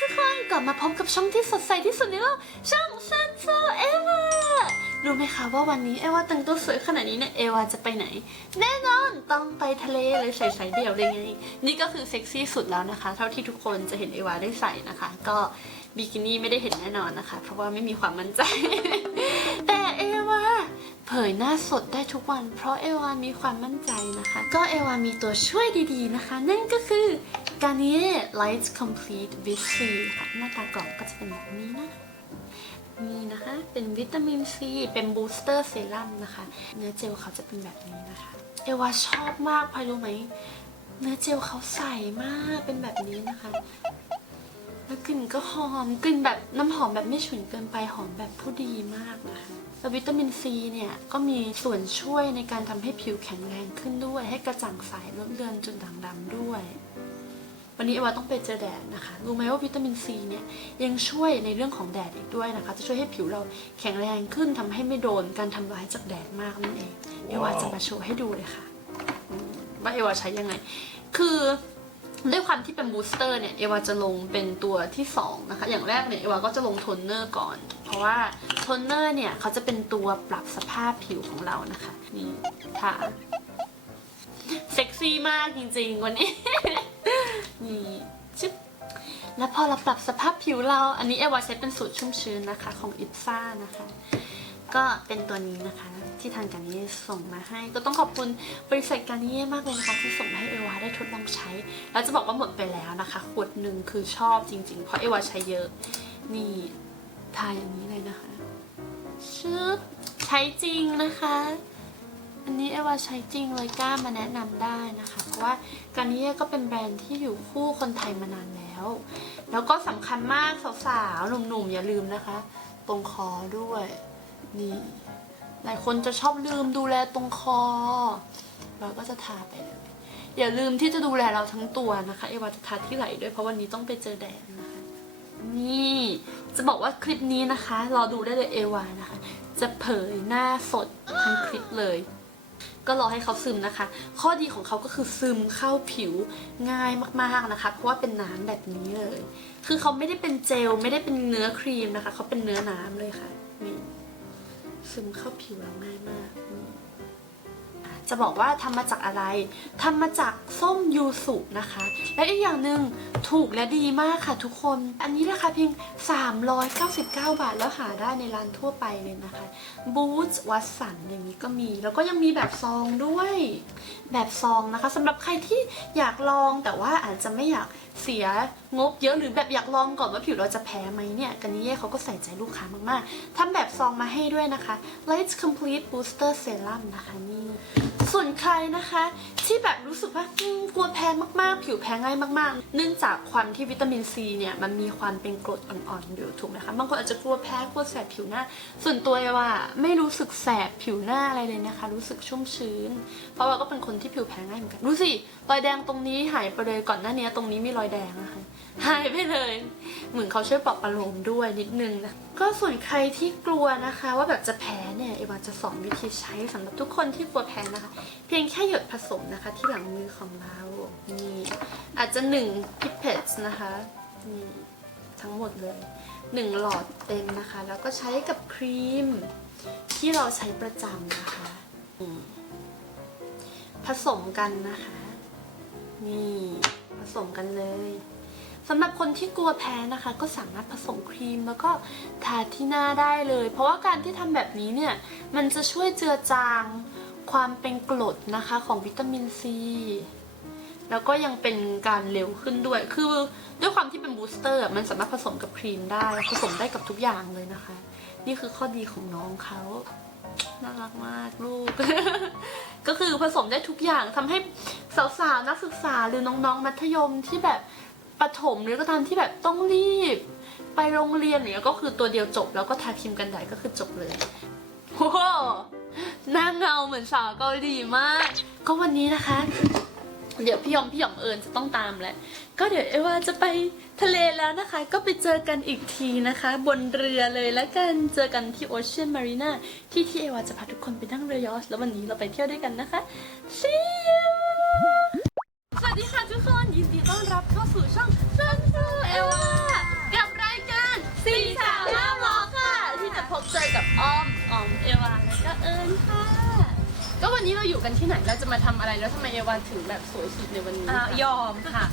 ทุกคนกลับมาพบกับช่องที่สดใสที่สุดในโลกช่องซันโซเอวารู้ไหมคะว่าวันนี้เอวาแต่งตัวสวยขนาดนี้เนี่ยเอวาจะไปไหน แน่นอนต้องไปทะเลเลยใส่สายเดี่ยวเลยไง นี่ก็คือเซ็กซี่สุดแล้วนะคะ เท่าที่ทุกคนจะเห็นเอวาได้ใส่นะคะ ก็บิกินี่ไม่ได้เห็นแน่นอนนะคะ เพราะว่าไม่มีความมั่นใจแต่ เผยหน้าสดได้ทุกวัน เพราะเอวามีความมั่นใจนะคะ ก็เอวามีตัวช่วยดีๆนะคะ นั่นก็คือ Garnier Light Complete with C ค่ะ หน้าตากล่องก็จะเป็นแบบนี้นะนี่นะคะ เป็นวิตามินซี เป็นบูสเตอร์เซรั่มนะคะ เนื้อเจลเขาจะเป็นแบบนี้นะคะ เอวาชอบมากพายรู้ไหม เนื้อเจลเขาใสมาก เป็นแบบนี้นะคะ แล้วกลิ่นก็หอม กลิ่นแบบน้ำหอมแบบไม่ฉุนเกินไป หอมแบบผู้ดีมากนะคะ แล้ววิตามินซีเนี่ยก็มีส่วนช่วยในการทำให้ผิวแข็งแรงขึ้นด้วย ให้กระจ่างใสลดเลือนจุดด่างดำด้วย วันนี้เอวาต้องไปเจอแดดนะคะรู้ไหมว่าวิตามินซีเนี่ยยังช่วยในเรื่องของแดดอีกด้วยนะคะ จะช่วยให้ผิวเราแข็งแรงขึ้นทำให้ไม่โดนการทำร้ายจากแดดมากนั่นเอง เอวาจะมาโชว์ให้ดูเลยค่ะว่าเอวาใช้ยังไง คือ ด้วยความที่เป็นบูสเตอร์เนี่ย เอวาจะลงเป็นตัวที่สองนะคะ อย่างแรกเนี่ยเอวาก็จะลงโทนเนอร์ก่อน เพราะว่าโทนเนอร์เนี่ยเขาจะเป็นตัวปรับสภาพผิวของเรานะคะ นี่ทาเซ็กซี่มากจริงๆ วันนี้ นี่ชึบแล้วพอเราปรับสภาพผิวเรา อันนี้เอวาใช้เป็นสูตรชุ่มชื้นนะคะ ของอิฟซ่านะคะ ก็เป็นตัวนี้นะคะ ที่ทางการนิเย่ส่งมาให้ ก็ต้องขอบคุณบริษัทการนิเย่มากเลยนะคะที่ส่งมาให้เอ ดลองใช้ แล้วจะบอกว่าหมดไปแล้วนะคะขวดหนึ่งคือชอบจริง ๆ เพราะเอวาใช้เยอะ นี่ทาอย่างนี้เลยนะคะชึบใช้จริงนะคะ อันนี้เอวาใช้จริงเลยกล้ามาแนะนำได้นะคะ เพราะว่าการนิเย่ก็เป็นแบรนด์ที่อยู่คู่คนไทยมานานแล้ว แล้วก็สำคัญมากสาวๆหนุ่มๆอย่าลืมนะคะ ตรงคอด้วยนี่หลายคนจะชอบลืมดูแลตรงคอ เราก็จะทาไปเลย อย่าลืมที่จะดูแลเราทั้งตัวนะคะเอวาจะทาที่ไหลด้วยเพราะวันนี้ต้องไปเจอแดดนะคะนี่จะบอกว่าคลิปนี้นะคะรอดูได้เลยเอวานะคะ จะเผยหน้าสดทั้งคลิปเลย ก็รอให้เขาซึมนะคะ ข้อดีของเขาก็คือซึมเข้าผิวง่ายมากๆนะคะ เพราะว่าเป็นน้ำแบบนี้เลย คือเขาไม่ได้เป็นเจลไม่ได้เป็นเนื้อครีมนะคะเขาเป็นเนื้อน้ำเลยค่ะนี่ซึมเข้าผิวเราง่ายมากนี่ จะบอกว่าทำมาจากอะไรทำมาจากส้มยูสุนะคะ และอีกอย่างหนึ่งถูกและดีมากค่ะทุกคน อันนี้ราคาเพียง 399 บาทแล้วหาได้ในร้านทั่วไปเลยนะคะบูธวัตสันอย่างนี้ก็มี แล้วก็ยังมีแบบซองด้วย แบบซองนะคะสำหรับใครที่อยากลองแต่ว่าอาจจะไม่อยากเสีย งบเยอะหรือแบบอยากลองก่อนว่าผิวเราจะแพ้ไหมเนี่ยกันนี้เย่เขาก็ใส่ใจลูกค้ามากๆทำแบบซองมาให้ด้วยนะคะ Light Complete Booster Serum นะคะนี่ส่วนใครนะคะ ที่แบบรู้สึกว่ากลัวแพ้มากๆ ผิวแพ้ง่ายมากๆ เนื่องจากความที่วิตามินซีเนี่ยมันมีความเป็นกรดอ่อนๆอยู่ถูกไหมคะบางคนอาจจะกลัวแพ้กลัวแสบผิวหน้า ส่วนตัวว่าไม่รู้สึกแสบผิวหน้าอะไรเลยนะคะ รู้สึกชุ่มชื้น เพราะว่าก็เป็นคนที่ผิวแพ้ง่ายเหมือนกันรู้สิรอยแดงตรงนี้หายไปเลยก่อนหน้านี้ตรงนี้มีรอยแดงนะคะหายไปเลย เหมือนเขาช่วยปลอบประโลมด้วยนิดนึงนะ ก็ส่วนใครที่กลัวนะคะ ว่าแบบจะแพ้เนี่ยเอวาจะสอนวิธีใช้สำหรับทุกคนที่กลัวแพ้นะคะ เพียงแค่หยดผสมนะคะ ที่หลังมือของเรานี่อาจจะหนึ่งพิเพตนะคะนี่ทั้งหมดเลยหนึ่งหลอดเต็มนะคะ แล้วก็ใช้กับครีมที่เราใช้ประจำนะคะผสมกันนะคะ นี่ ผสมกันเลย สำหรับคนที่กลัวแพ้นะคะ ก็สามารถผสมครีมแล้วก็ทาที่หน้าได้เลย เพราะว่าการที่ทำแบบนี้เนี่ย มันจะช่วยเจือจางความเป็นกรดนะคะของวิตามินซีแล้วก็ยังเป็นการเร็วขึ้นด้วย คือด้วยความที่เป็นบูสเตอร์มันสามารถผสมกับครีมได้ ผสมได้กับทุกอย่างเลยนะคะ นี่คือข้อดีของน้องเขาน่ารักมากลูก ก็คือผสมได้ทุกอย่างทำให้สาวๆนักศึกษาหรือน้องๆมัธยมที่แบบ ประถมหรือก็ตามที่แบบต้องรีบ ไปโรงเรียนเนี่ยก็คือตัวเดียวจบ แล้วก็ทาครีมกันแดดก็คือจบเลยโอ้โหน้าเงาเหมือนสาวเกาหลีมาก ก็วันนี้นะคะ เดี๋ยวพี่ยอมพี่ยองเอิญจะต้องตามแหละ ก็เดี๋ยวเอว่าจะไปทะเลแล้วนะคะ ก็ไปเจอกันอีกทีนะคะ บนเรือเลยแล้วกันเจอกันที่โอเชียนมารีนาที่ที่เอวาจะพาทุกคนไปนั่งเรือยอชต์แล้ววันนี้เราไปเที่ยวด้วยกันนะคะ see you สวัสดีค่ะทุกคนยินดีต้อนรับเข้าสู่ช่องเฟินฟูเอวากับรายการสี่สาวหน้าหมอค่ะ ที่จะพบเจอกับอ้อมออมเอวาและก็เอิญค่ะ ยู่กันที่ไหนเราจะมาทำอะไรแล้วทำไมเอวาถึงแบบสวยสุดในวันนี้อะคะยอมค่ะ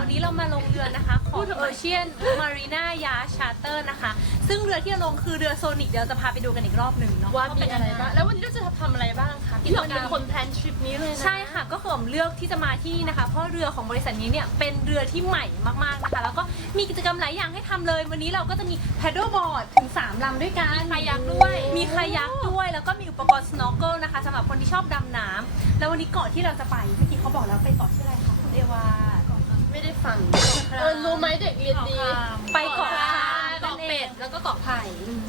วันนี้เรามาลงเรือนะคะขพูองดทำไมโอเชียนมารีนายาชาร์เตอร์นะคะ ซึ่งเรือที่เราลงคือเรือโซนิกเดี๋ยวเราจะพาไปดูกันอีกรอบหนึ่งเนาะว่ามีอะไรบ้างแล้ววันนี้เราจะทำอะไรบ้างคะพี่หยองเป็นคนแพลนทริปนี้เลยนะใช่ค่ะก็คือผมเลือกที่จะมาที่นี่นะคะ เพราะเรือของบริษัทนี้เนี่ยเป็นเรือที่ใหม่มากๆนะคะ แล้วก็มีกิจกรรมหลายอย่างให้ทำเลย วันนี้เราก็จะมี paddle board ถึง3ลำด้วยกันมีคายักด้วย มีคายักด้วยแล้วก็มีอุปกรณ์ snorkel นะคะสำหรับคนที่ชอบดำน้ำแล้ววันนี้เกาะที่เราจะไปเมื่อกี้เขาบอกแล้วไปเกาะชื่ออะไรคะคุณเอวา ไม่ได้ฟัง เออรู้ไหมเด็กเรียนดี ไปเกาะเกาะ เป็ดแล้วก็เกาะไผ่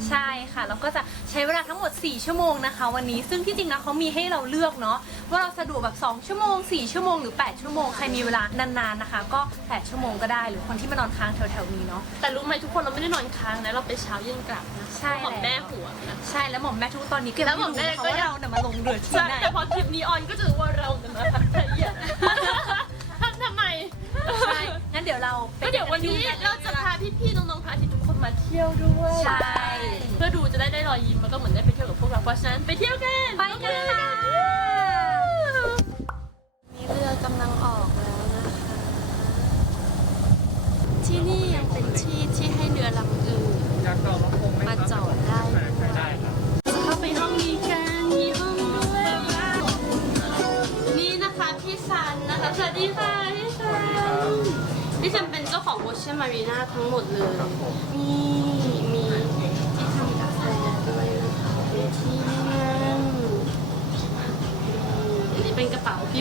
ใช่ค่ะแล้วก็จะใช้เวลาทั้งหมด 4 ชั่วโมงนะคะ วันนี้ซึ่งที่จริงแล้วเขามีให้เราเลือกเนาะว่าเราสะดวกแบบ 2 ชั่วโมง 4 ชั่วโมงหรือ 8 ชั่วโมงใครมีเวลานานๆนะคะ ก็ 8 ชั่วโมงก็ได้หรือคนที่มานอนค้างแถวๆนี้เนาะแต่รู้ไหมทุกคนเราไม่ได้นอนค้างนะเราไปเช้าเย็นกลับนะใช่หอมแม่หัวนะใช่แล้วหม่อมแม่ทุกตอนนี้ก็ยังแล้วหม่อมแม่ไรู้นะคะก็ว่ายังเราเนี่ยมาลงเรือที่ใช่ไหนแต่พอคลิปนี้ออนก็จะรู้ว่าเราจะมาพัทยาทำทำไมใช่งั้น เดี๋ยวเราไปก็เดี๋ยววันนี้เราจะพาพี่ๆน้องๆพาที่ทุกคนมาเที่ยวด้วยใช่เพื่อดูจะได้ได้รอยยิ้มแล้วก็เหมือนได้ไปเที่ยวกับพวกเราเพราะฉะนั้นไปเที่ยวกันไปกันค่ะนี่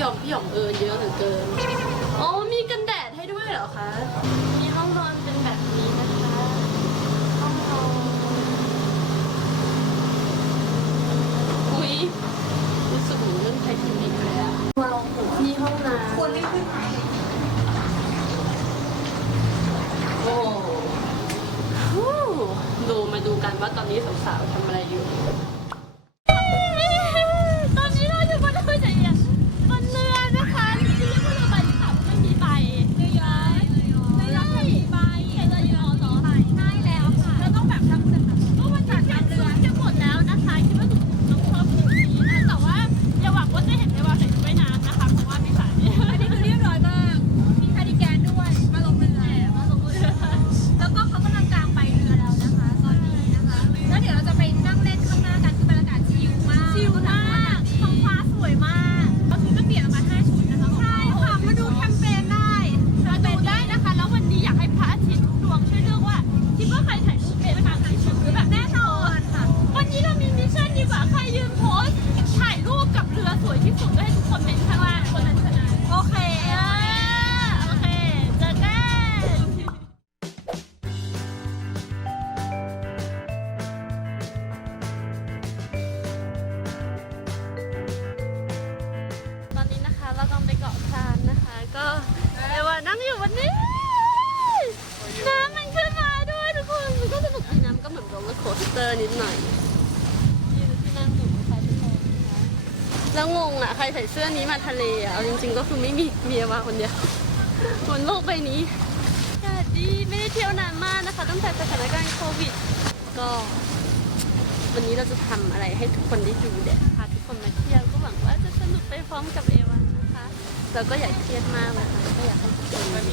ยอมพี่หยอมเออเยอะเหลือเกิน อ๋อมีกันแดดให้ด้วยเหรอคะ มีห้องนอนเป็นแบบนี้นะคะ ห้องนอนอุ้ยรู้สึกเหมือนเรื่องไททานิคเลยอะมีห้องน้ำควรรีบขึ้นโอ้โหดูมาดูกันว่าตอนนี้สาวๆทำอะไรอยู่ รใส่เสื้อนี้มาทะเลอะเอาจริง ๆ ก็คือไม่มีเมียมาคนเดียวบนโลกใบนี้อากาศดีไม่ได้เที่ยวนานมากนะคะตั้งแต่สถานการณ์โควิด ก็ วันนี้เราจะทำอะไรให้ทุกคนได้ดูเด็ดพาทุกคนมาเที่ยวก็หวังว่าจะสนุกไปพร้อมกับเอวานะคะเราก็อยากเครียดมากนะคะก็อยากให้ทุกคน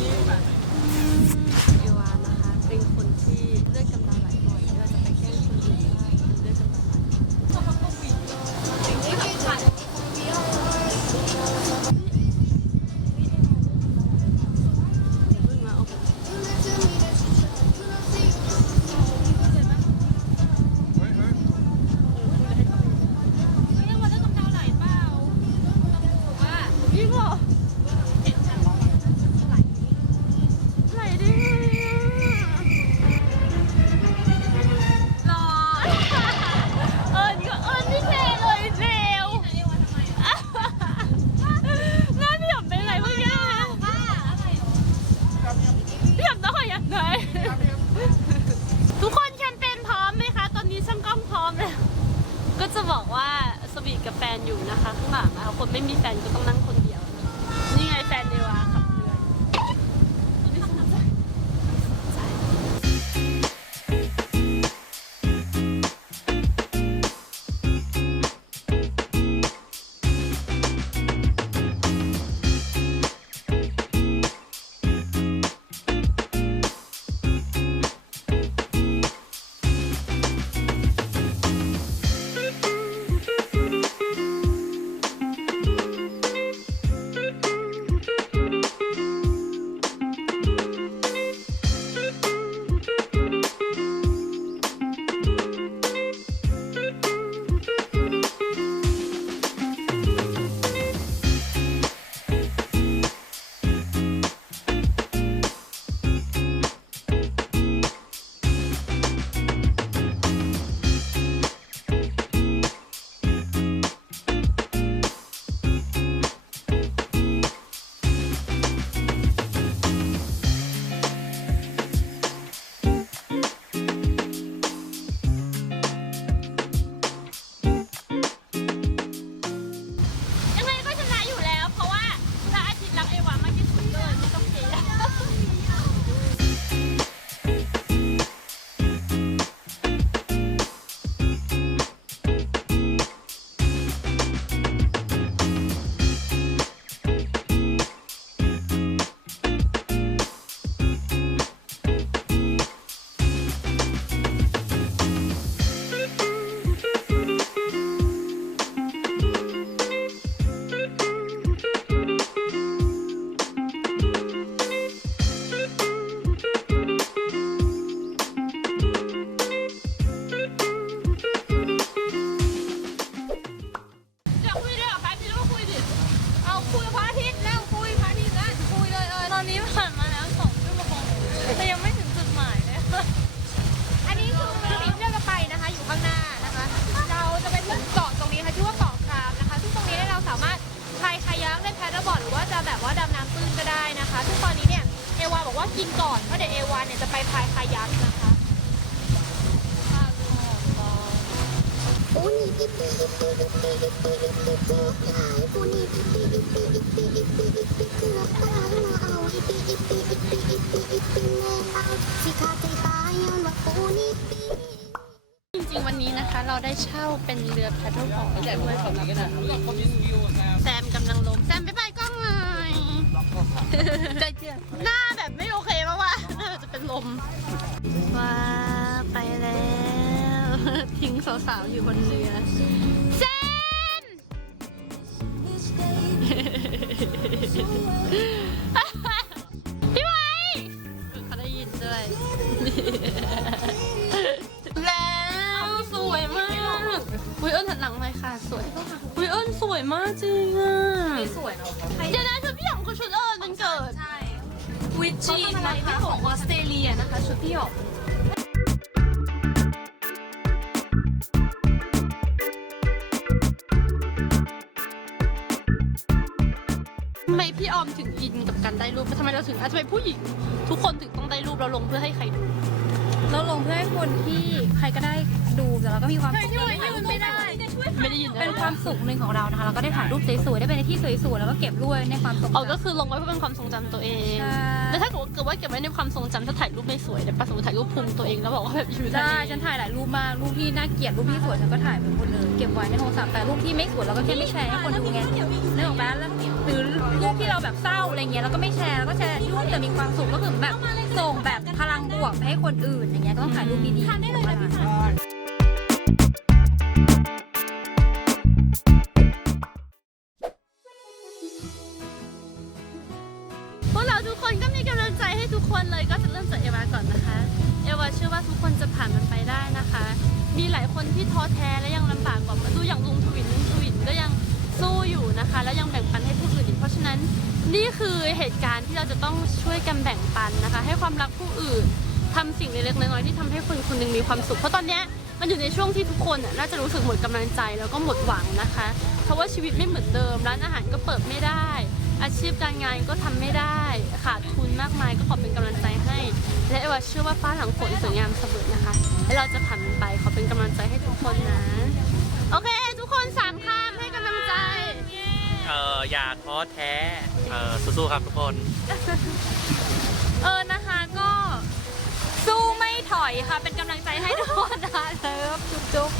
จตายย้อนว่าปูนี่ปีจริงๆวันนี้นะคะเราได้เช่าเป็นเรือแพดเดิลบอร์ดด้วยของแซมกำลังลงแซมไปไปกล้องหน่อยใจเย็นหน้าแบบไม่โอเคมากว่าหน้าจะเป็นลมว้าไปแล้ว ทิ้งสาวๆอยู่บนเรือเซนพี่ไว้เขาได้ยินด้วยแล้วสวยมากอุ้ยเอิญหันหลังเลยค่ะ สวยอุ้ยเอิญสวยมากจริงอะสวยเนาะเดี๋ยวนะชุดพี่หยองคือชุดเอิญมันเกิดใช่วิจีนนะคะของออสเตรเลียนะคะชุดพี่หยกท ออมถึงอินกับการได้รูปทำไมเราถึงอาจจะเป็นผู้หญิง ทุกคนถึงต้องได้รูปเราลงเพื่อให้ใครดู เราลงเพื่อให้คนที่ใครก็ได้ดูแต่เราก็มีความสุขที่ได้ไว้ถ่ายยืรูนปไม่ได้ไม่ได้ยินเป็นความสุขหนึ่งของเรานะคะเราก็ได้ถ่ายรูปสวยๆได้ไปในที่สวยๆแล้วก็เก็บด้วยในความทรงอ๋อก็จำคือลงไว้เพื่อเป็นความทรงจำตัวเองใช่แล้วถ้าเกิดว่าเก็บไว้ในความทรงจำถ้าถ่ายรูปไม่สวยแต่ประสมมติถ่ายรูปพุงตัวเองแล้วบอกว่าแบบอยู่ทะได้เลฉันถ่ายหลายรูปมากรูปที่น่าเกลียดรูปที่สวยฉันก็ถ่ายไปหมดเลยเก็บไว้ในโทรศัพท์แต่รูปที่ไม่สวยเราก็แค่ไม่แชร์ให้คนดูไงนึกออกปะแล้ว หรือรูปที่เราแบบเศร้าอะไรเงี้ยเราก็ไม่แชร์เราก็แชร์รูปแต่มีความสุขก็คือแบบส่งแบบพลังบวกไปให้คนอื่นอย่างเงี้ยก็ต้องถ่ายรูปดีๆทานได้เลยนะพี่ทานพ คนหนึงมีความสุข เพราะตอนเนี้ยมันอยู่ในช่วงที่ทุกคนน่ะน่าจะรู้สึกหมดกำลังใจแล้วก็หมดหวังนะคะ เพราะว่าชีวิตไม่เหมือนเดิม ร้านอาหารก็เปิดไม่ได้ อาชีพการงานก็ทำไม่ได้ขาดทุนมากมายก็ขอเป็นกำลังใจให้ และเอวาเชื่อว่าฟ้าหลังฝนสวยงามเสมอนะคะ และเราจะผ่านมันไปขอเป็นกำลังใจให้ทุกคนนะ โอเค ทุกคนสามคำให้กำลังใจเอออย่าท้อแท้เออสู้ๆครับทุกคน เออ อยค่ะ เป็นกำลังใจให้ทุกคนนะคะเลิฟจุ๊บจุ๊บ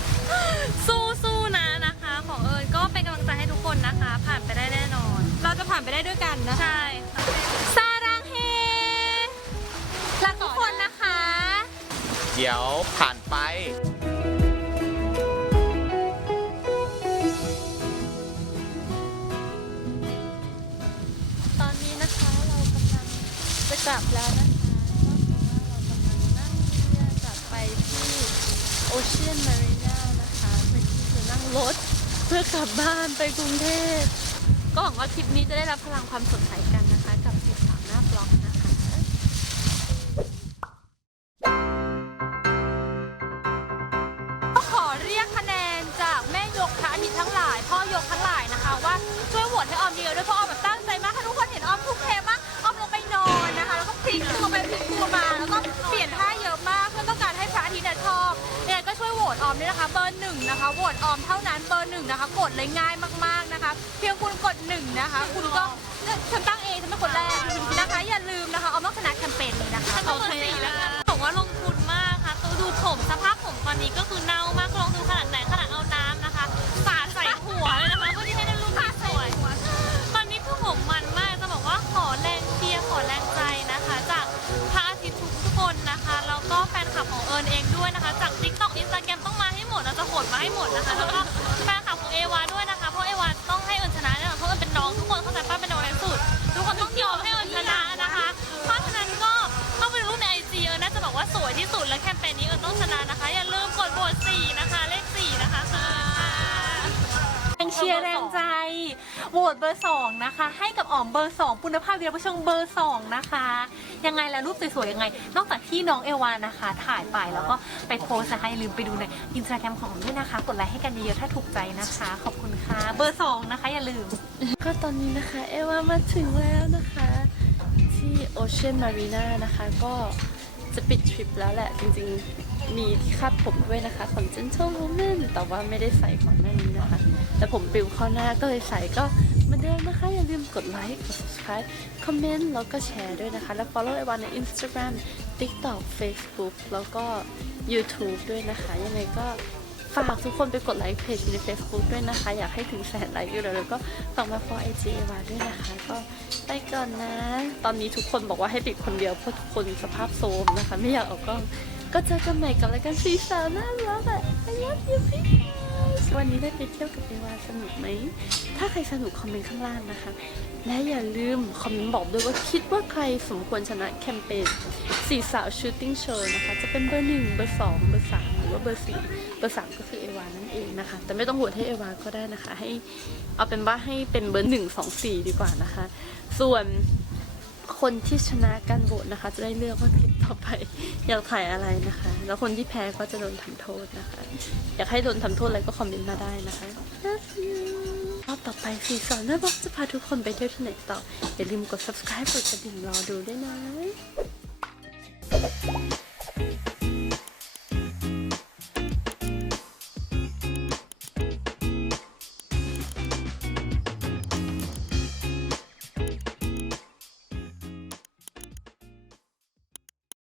สู้สู้นะนะคะ ของเอิญก็เป็นกำลังใจให้ทุกคนนะคะ ผ่านไปได้แน่นอน เราจะผ่านไปได้ด้วยกันนะคะใช่ซารังเฮรักทุกคนนะคะ เดี๋ยวผ่านไป ตอนนี้นะคะเรากำลังจะกลับแล้วนะคะก็คือว่าเรากำลังนั่งเรือกลับไปที่โอ เชียนมารีนานะคะเพื่อที่จะนั่งรถเพื่อกลับบ้านไปกรุงเทพก็หวังว่าคลิปนี้จะได้รับพลังความสดใสกันนะคะ กับสิบสามหน้าบล็อกนะคะก็ขอเรียกคะแนนจากแม่ยกพระอาทิตย์ทั้งหลาย พ่อยกทั้งหลายนะคะว่าช่วยโหวตให้ออมเยอะด้วยเพราะออม หวตออมด้วยนะคะเบอร์หนึ่งนะคะโหวตออมเท่านั้นเบอร์หนึ่งนะคะกดเลยง่ายมากๆนะคะเพียงคุณกดหนึ่งนะคะ คุณก็ฉันตั้งเองฉันเป็นคนแรกนะคะ อย่าลืมนะคะออมต้องชนะแคมเปญนี้นะคะโอเคแล้วกันบอกว่าลงทุนมากค่ะตัวดูผมสภาพผมตอนนี้ก็คือเน่ามากลงทุนขนาดไหนขนาด ณภาพวีรผู้ชงเบอร์สองนะคะ ยังไงแล้วรูปสวยๆยังไง นอกจากที่น้องเอวานะคะ ถ่ายไปแล้วก็ไปโพสนะคะอย่าลืมไปดูในอินสตาแกรมของอ๋อมด้วยนะคะ กดไลค์ให้กันเยอะๆถ้าถูกใจนะคะ ขอบคุณค่ะ เบอร์สองนะคะ อย่าลืม ก็ตอนนี้นะคะ เอวามาถึงแล้วนะคะทที่ Ocean Marina นะคะ ก็จะปิดทริปแล้วแหละ จริงๆ มีที่คาดผมด้วยนะคะของ Gentle Woman แต่ว่าไม่ได้ใส่ก่อนหน้านี้นะคะ แต่ผมปลิวเข้าหน้าก็เลยใส่ก็ มือนเดิมนะคะอย่าลืมกดไลค์กด subscribe คอมเมนต์แล้วก็แชร์ด้วยนะคะ แล้ว follow ไอวันใน Instagram TikTok Facebook แล้วก็ YouTube ด้วยนะคะ ยังไงก็ฝากทุกคนไปกดไลค์เพจใน Facebook ด้วยนะคะ อยากให้ถึงแสนไลค์อยู่แล้วแล้วก็ฝากมา for IG เอวานด้วยนะคะ ก็ไปก่อนนะ ตอนนี้ทุกคนบอกว่าให้ปิดคนเดียวเพราะทุกคนสภาพโซมนะคะ ไม่อยากออกกล้องก็เจอกันใหม่กับรายการสีสาวน่ารักอะ I love you guys วันนี้ได้ไปเที่ยวกับเอวาสนุกไหม ถ้าใครสนุกคอมเมนต์ข้างล่างนะคะ และอย่าลืมคอมเมนต์บอกด้วยว่าคิดว่าใครสมควรชนะแคมเปญสี่สาวชูตติ้งโชว์นะคะ จะเป็นเบอร์หนึ่งเบอร์สองเบอร์สามหรือว่าเบอร์สี่เบอร์สามก็คือเอวานั่นเองนะคะ แต่ไม่ต้องโหวตให้เอวาก็ได้นะคะ ให้เอาเป็นว่าให้เป็นเบอร์หนึ่งสองสี่ดีกว่านะคะ ส่วน คนที่ชนะการโหวตนะคะ จะได้เลือกว่าคลิปต่อไปอยากถ่ายอะไรนะคะ แล้วคนที่แพ้ก็จะโดนทำโทษนะคะ อยากให้โดนทำโทษอะไรก็คอมเมนต์มาได้นะคะรอบต่อไปสีสอนแล้วบอกจะพาทุกคนไปเที่ยวที่ไหนต่อ อย่าลืมกด subscribe กดกระดิ่งรอดูด้วยนะ